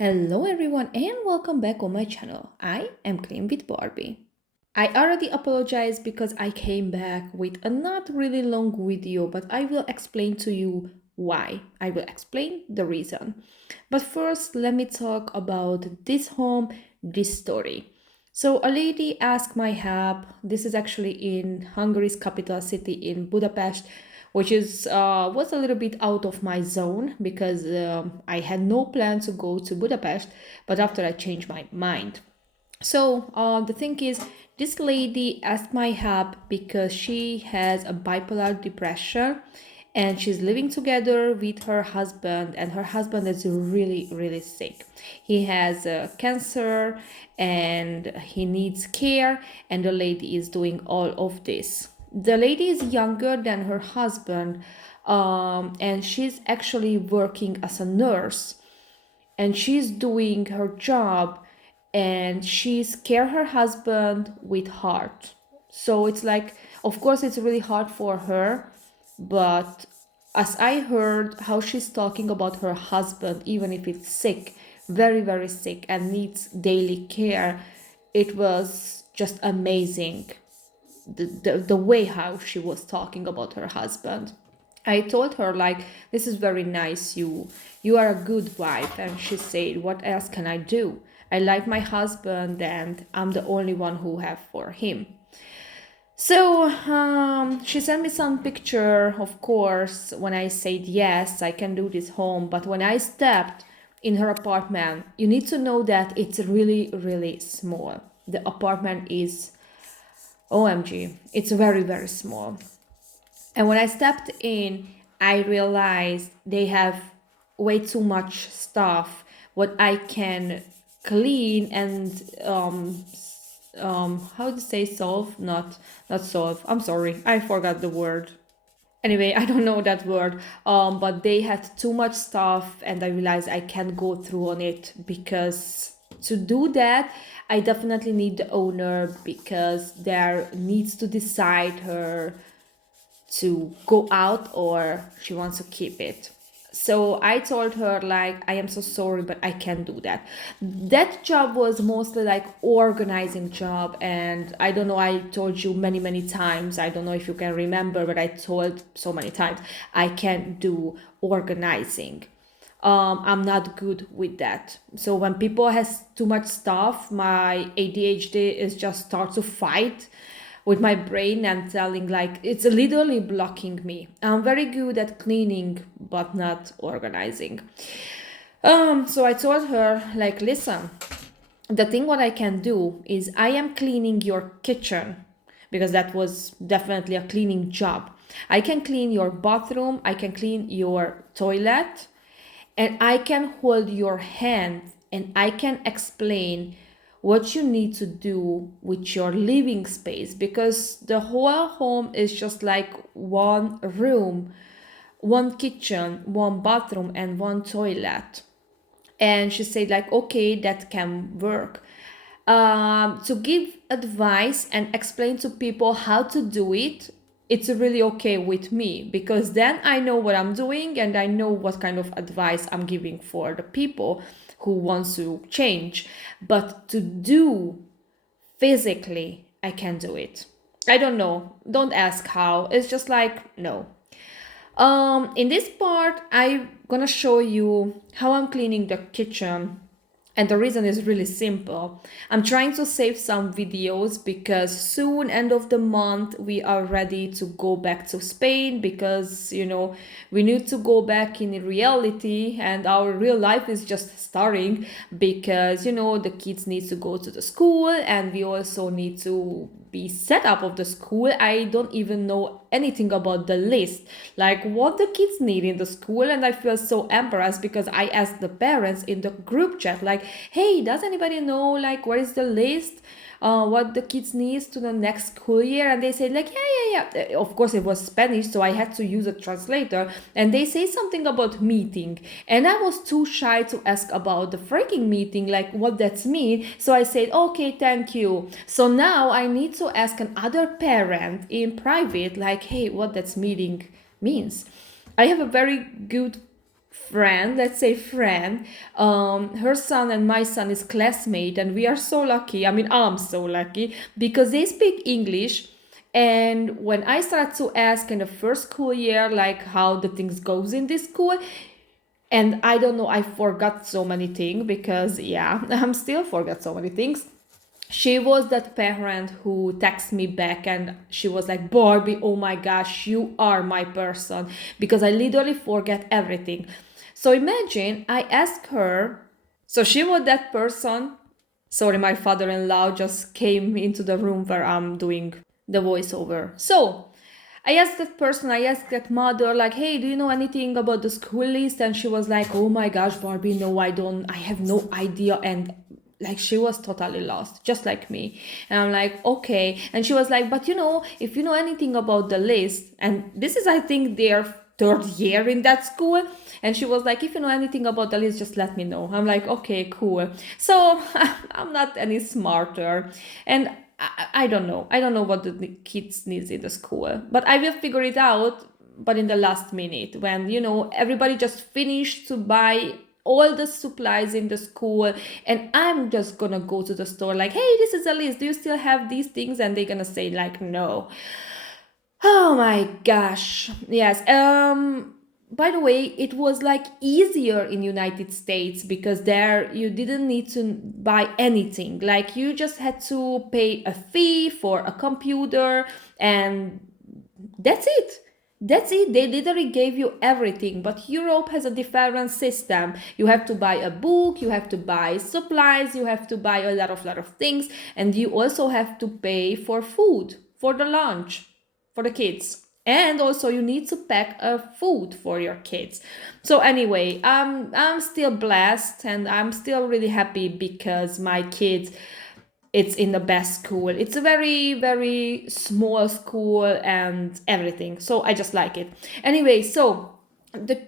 Hello everyone and welcome back on my channel. I am Clean with Barbie. I already apologize because I came back with a not really long video, but I will explain to you why. I will explain the reason. But first, let me talk about this home, this story. So a lady asked my help. This is actually in Hungary's capital city in Budapest, which is was a little bit out of my zone because I had no plan to go to Budapest, but after I changed my mind. So the thing is, this lady asked my help because she has a bipolar depression and she's living together with her husband, and her husband is really sick. He has cancer and he needs care, and the lady is doing all of this. The lady is younger than her husband, and she's actually working as a nurse, and she's doing her job, and she's care her husband with heart. So it's like, of course it's really hard for her, but as I heard how she's talking about her husband, even if it's sick, very sick and needs daily care, it was just amazing, the way how she was talking about her husband. I told her like, this is very nice, you are a good wife. And she said, what else can I do? I like my husband and I'm the only one who have for him. So she sent me some picture, of course, when I said yes, I can do this home. But when I stepped in her apartment, you need to know that it's really small. The apartment is, OMG, it's very small. And when I stepped in, I realized they have way too much stuff what I can clean and how to say solve, not solve. I'm sorry, I forgot the word. Anyway, I don't know that word. But they had too much stuff, and I realized I can't go through on it because to do that, I definitely need the owner because there needs to decide her to go out or she wants to keep it. So I told her like, I am so sorry, but I can't do that. That job was mostly like organizing job, and I don't know, I told you many times, I don't know if you can remember, but I told so many times I can't do organizing. I'm not good with that. So when people has too much stuff, my ADHD is just start to fight with my brain and telling like it's literally blocking me. I'm very good at cleaning but not organizing. So I told her like, listen, the thing what I can do is I am cleaning your kitchen because that was definitely a cleaning job. I can clean your bathroom, I can clean your toilet, and I can hold your hand and I can explain what you need to do with your living space, because the whole home is just like one room, one kitchen, one bathroom, and one toilet. And she said like, okay, that can work. To give advice and explain to people how to do it, it's really okay with me because then I know what I'm doing and I know what kind of advice I'm giving for the people who wants to change. But to do physically, I can do it. I don't know. Don't ask how. It's just like, no. In this part, I'm gonna show you how I'm cleaning the kitchen, and the reason is really simple. I'm trying to save some videos because soon, end of the month, we are ready to go back to Spain because, we need to go back in reality and our real life is just starting because, the kids need to go to the school and we also need to be set up of the school. I don't even know anything about the list, like what the kids need in the school, and I feel so embarrassed because I asked the parents in the group chat like, hey, does anybody know like what is the list, what the kids needs to the next school year? And they said like, yeah. Of course it was Spanish, so I had to use a translator, and they say something about meeting, and I was too shy to ask about the freaking meeting, like what that's mean. So I said, okay, thank you. So now I need to ask another parent in private like, hey, what that's meeting means. I have a very good friend, let's say friend, her son and my son is classmate, and we are so lucky. I mean, I'm so lucky because they speak English. And when I started to ask in the first school year, like how the things goes in this school, and I don't know, I forgot so many things because yeah, I'm still forgot so many things. She was that parent who texted me back and she was like, Barbie, oh my gosh, you are my person, because I literally forget everything. So imagine I asked her, so she was that person. Sorry, my father-in-law just came into the room where I'm doing the voiceover. So I asked that person, I asked that mother, like, hey, do you know anything about the school list? And she was like, oh my gosh, Barbie, no, I don't, I have no idea. And like, she was totally lost, just like me. And I'm like, okay. And she was like, but you know, if you know anything about the list, and this is, I think, their third year in that school. And she was like, if you know anything about the list, just let me know. I'm like, okay, cool. So I'm not any smarter. And I don't know. I don't know what the kids needs in the school, but I will figure it out. But in the last minute, when you know everybody just finished to buy all the supplies in the school, and I'm just gonna go to the store like, hey, this is a list. Do you still have these things? And they're gonna say like, no. Oh my gosh. Yes. By the way, it was like easier in United States because there you didn't need to buy anything. Like you just had to pay a fee for a computer and that's it. That's it. They literally gave you everything. But Europe has a different system. You have to buy a book, you have to buy supplies, you have to buy a lot of things, and you also have to pay for food, for the lunch for the kids. And also you need to pack a food for your kids. So anyway, I'm still blessed and I'm still really happy because my kids, it's in the best school. It's a very, very small school and everything. So I just like it. Anyway, so the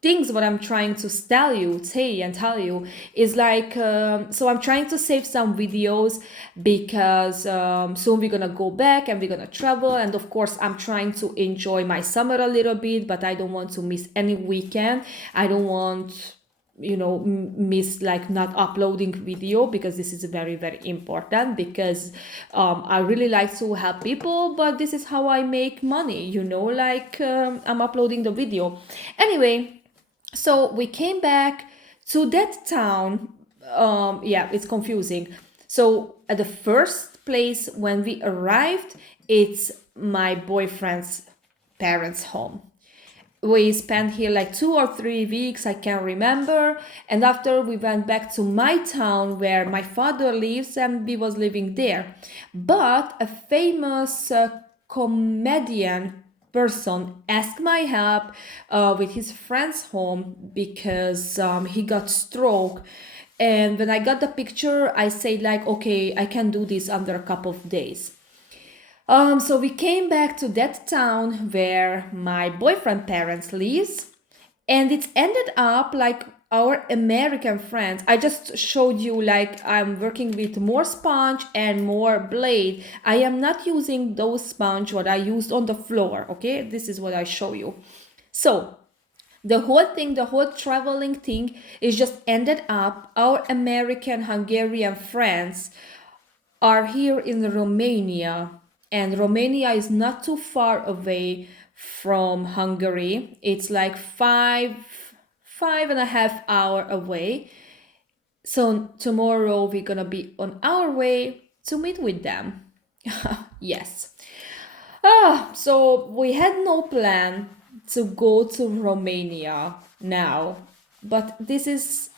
things what I'm trying to tell you is like, so I'm trying to save some videos because soon we're gonna go back and we're gonna travel. And of course, I'm trying to enjoy my summer a little bit, but I don't want to miss any weekend. I don't want miss like not uploading video because this is very very important because I really like to help people, but this is how I make money, like I'm uploading the video. Anyway, so we came back to that town. Yeah, it's confusing. So at the first place when we arrived, it's my boyfriend's parents' home. We spent here like 2 or 3 weeks, I can't remember. And after we went back to my town where my father lives and we was living there. But a famous comedian person asked my help with his friend's home because he got stroke. And when I got the picture, I said like, okay, I can do this under a couple of days. So we came back to that town where my boyfriend parents lives, and it ended up like our American friends. I just showed you like I'm working with more sponge and more blade. I am not using those sponge what I used on the floor. Okay, this is what I show you. So the whole thing, the whole traveling thing is just ended up. Our American Hungarian friends are here in Romania, and Romania is not too far away from Hungary. It's like five and a half hour away. So tomorrow we're gonna be on our way to meet with them. Yes. So we had no plan to go to Romania now, but this is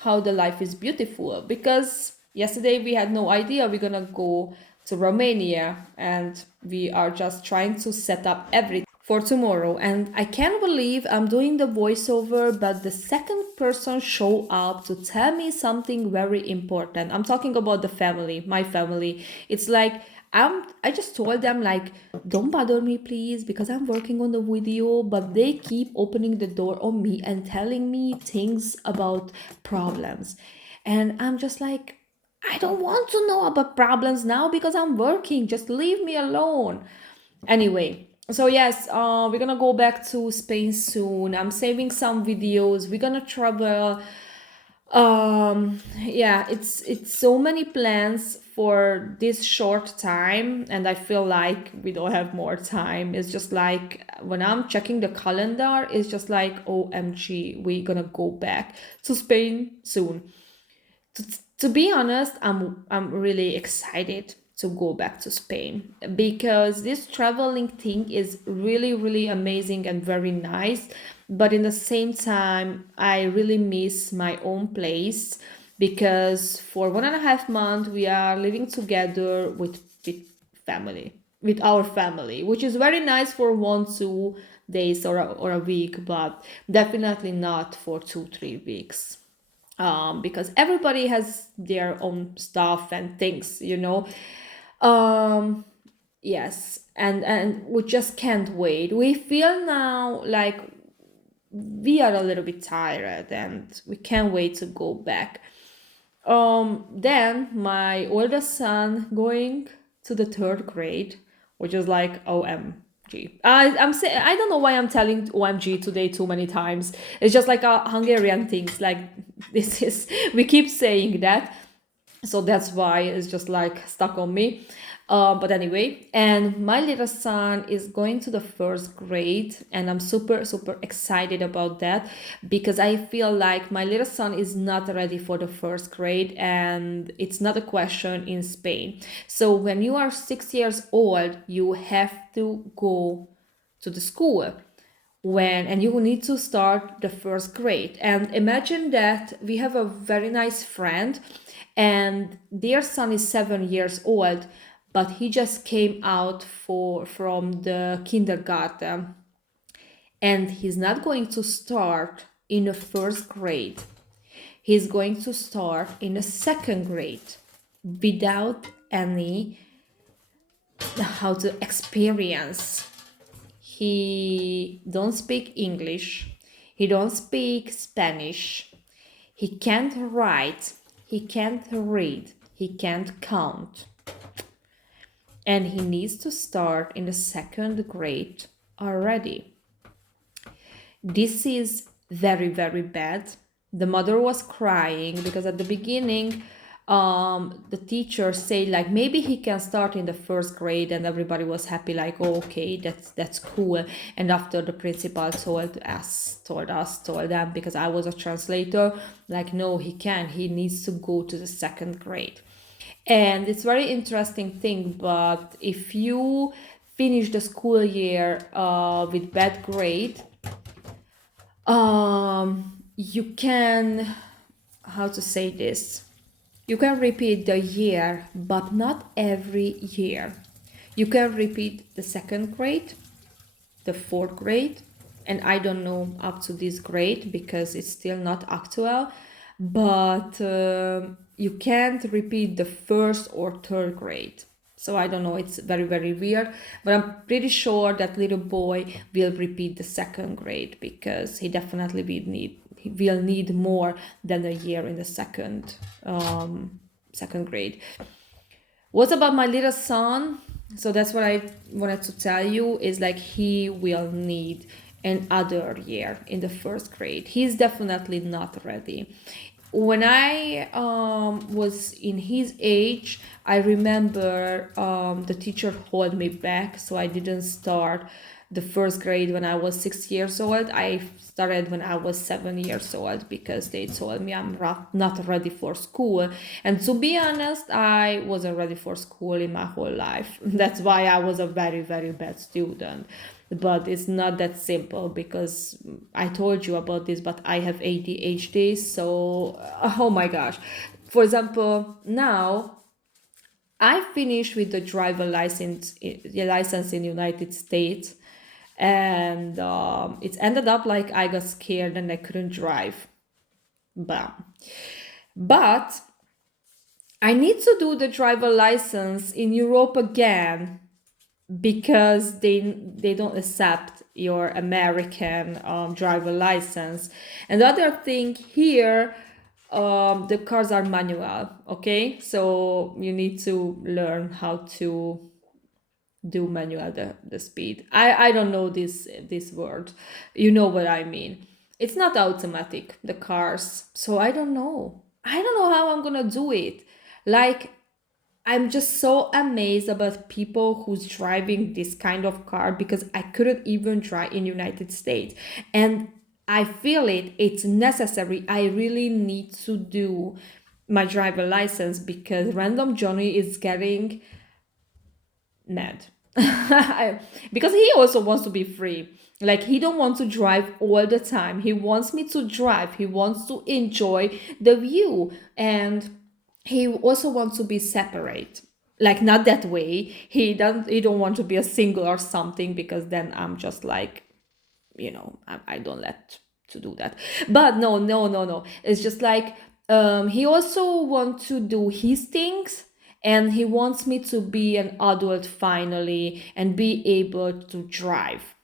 how the life is beautiful because yesterday we had no idea we're gonna go to Romania and we are just trying to set up everything for tomorrow. And I can't believe I'm doing the voiceover, but the second person show up to tell me something very important. I'm talking about the family, my family. It's like I just told them like, don't bother me please because I'm working on the video, but they keep opening the door on me and telling me things about problems. And I'm just like, I don't want to know about problems now because I'm working. Just leave me alone. Anyway, So yes, we're gonna go back to Spain soon. I'm saving some videos. We're gonna travel. Yeah, it's so many plans for this short time, and I feel like we don't have more time. It's just like when I'm checking the calendar, it's just like OMG, we're gonna go back to Spain soon. To be honest, I'm really excited to go back to Spain because this traveling thing is really amazing and very nice. But in the same time, I really miss my own place because for 1.5 months we are living together with family, with our family, which is very nice for 1 2 days or a week, but definitely not for 2 3 weeks, because everybody has their own stuff and things, um yes, and we just can't wait. We feel now like we are a little bit tired and we can't wait to go back. Then my oldest son going to the third grade, which is like OMG. I'm saying, I don't know why I'm telling OMG today too many times. It's just like a Hungarian things. Like this is we keep saying that, so that's why it's just like stuck on me. But anyway, and my little son is going to the first grade, and I'm super excited about that because I feel like my little son is not ready for the first grade, and it's not a question in Spain. So when you are 6 years old, you have to go to the school and you will need to start the first grade. And imagine that we have a very nice friend and their son is 7 years old, but he just came out from the kindergarten, and he's not going to start in the first grade. He's going to start in the second grade without any how to experience. He don't speak English. He don't speak Spanish. He can't write. He can't read. He can't count. And he needs to start in the second grade already. This is very bad. The mother was crying because at the beginning, the teacher said like maybe he can start in the first grade, and everybody was happy like, oh, okay, that's cool. And after the principal told them, because I was a translator, like, no, he needs to go to the second grade. And it's very interesting thing, but if you finish the school year with bad grade, you can, how to say this, you can repeat the year, but not every year. You can repeat the second grade, the fourth grade, and I don't know up to this grade because it's still not actual, but you can't repeat the first or third grade. So I don't know, it's very weird, but I'm pretty sure that little boy will repeat the second grade because he definitely will need more than a year in the second grade. What about my little son? So that's what I wanted to tell you, is like he will need another year in the first grade. He's definitely not ready. When I was in his age, I remember the teacher held me back, so I didn't start the first grade when I was 6 years old. I started when I was 7 years old because they told me I'm not ready for school. And to be honest, I wasn't ready for school in my whole life. That's why I was a very bad student. But it's not that simple because I told you about this, but I have ADHD. So, oh my gosh. For example, now I finished with the driver license in the United States, and it ended up like I got scared and I couldn't drive. But I need to do the driver license in Europe again because they don't accept your American driver license. And the other thing here, the cars are manual. Okay, so you need to learn how to do manual the speed. I don't know this word. You know what I mean. It's not automatic, the cars. So I don't know. I don't know how I'm gonna do it. Like, I'm just so amazed about people who's driving this kind of car because I couldn't even drive in United States. And I feel it's necessary. I really need to do my driver license because random Johnny is getting mad. Because he also wants to be free. Like, he don't want to drive all the time. He wants me to drive. He wants to enjoy the view, and he also wants to be separate. Like, not that way. He don't want to be a single or something, because then I'm just like, I don't let to do that. But no, no, no, no. It's just like, he also wants to do his things, and he wants me to be an adult finally and be able to drive.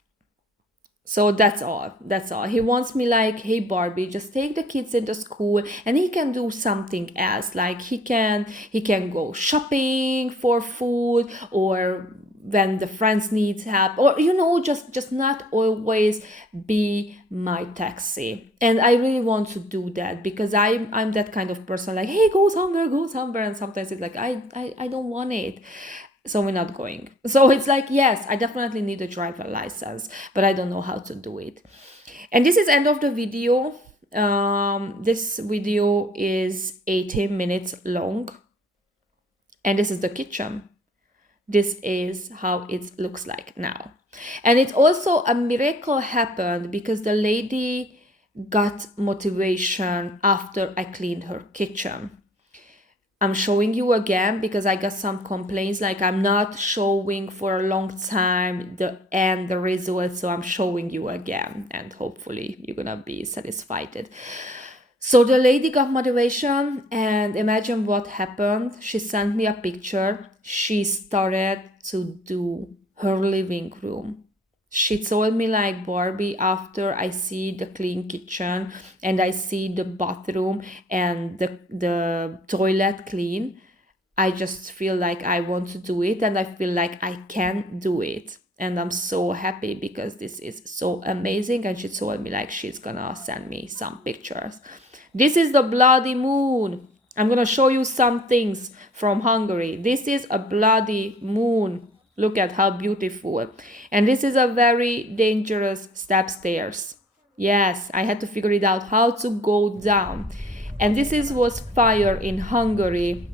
So that's all. That's all. He wants me like, hey Barbie, just take the kids into school and he can do something else. Like, he can go shopping for food, or when the friends needs help, or just not always be my taxi. And I really want to do that because I'm that kind of person, like, hey, go somewhere, and sometimes it's like I don't want it, so we're not going. So it's like, yes, I definitely need a driver license, but I don't know how to do it. And this is end of the video. This video is 18 minutes long, and this is the kitchen. This is how it looks like now. And it's also a miracle happened because the lady got motivation after I cleaned her kitchen. I'm showing you again because I got some complaints, like I'm not showing for a long time the result, so I'm showing you again, and hopefully you're gonna be satisfied. So the lady got motivation, and imagine what happened. She sent me a picture. She started to do her living room. She told me, like, Barbie, after I see the clean kitchen and I see the bathroom and the toilet clean, I just feel like I want to do it, and I feel like I can do it. And I'm so happy because this is so amazing. And she told me, like, she's gonna send me some pictures. This is the bloody moon. I'm gonna show you some things from Hungary. This is a bloody moon. Look at how beautiful. And this is a very dangerous step stairs. Yes, I had to figure it out how to go down. And was fire in Hungary.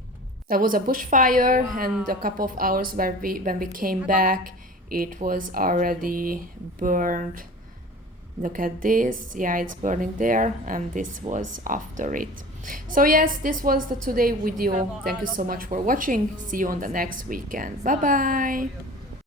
There was a bushfire, and a couple of hours when we came back, it was already burned. Look at this. Yeah, it's burning there, and this was after it. So yes, this was the today video. Thank you so much for watching. See you on the next weekend. Bye bye.